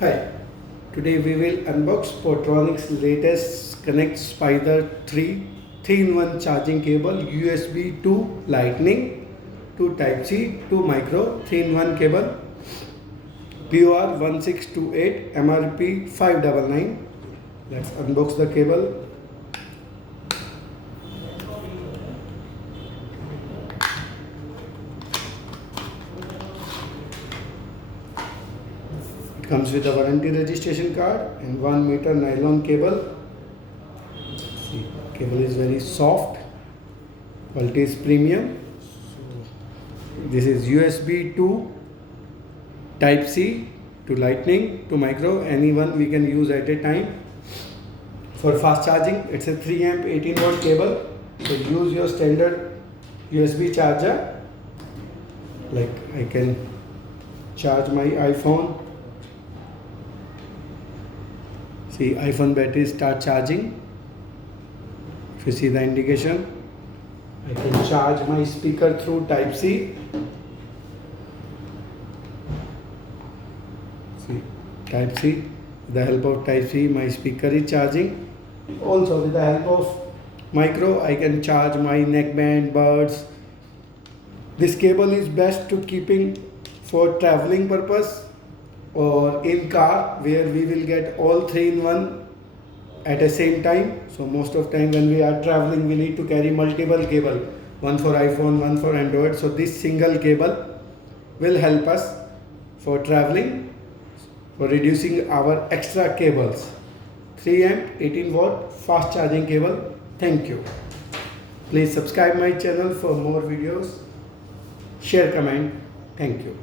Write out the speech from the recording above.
Hi, today we will unbox Portronics latest Connect Spider 3 3-in-1 charging cable USB to Lightning to Type-C to Micro 3-in-1 cable POR 1628 MRP 599. Let's unbox the cable. Comes with a warranty registration card and 1 meter nylon cable. See, cable is very soft, quality is premium. This is USB to Type-C to Lightning to Micro, any one we can use at a time. For fast charging, it's a 3 amp 18 watt cable. So use your standard USB charger. Like I can charge my iPhone. See, iPhone battery start charging. If you see the indication, I can charge my speaker through Type-C. See, Type-C. With the help of Type-C, my speaker is charging. Also, with the help of Micro, I can charge my neckband, buds. This cable is best to keeping for traveling purpose or in car where we will get all 3-in-1 at the same time. So most of time when we are traveling, we need to carry multiple cable, one for iPhone, one for Android. So this single cable will help us for traveling, for reducing our extra cables. 3 amp 18 watt fast charging cable. Thank you. Please subscribe my channel for more videos. Share, comment. Thank you.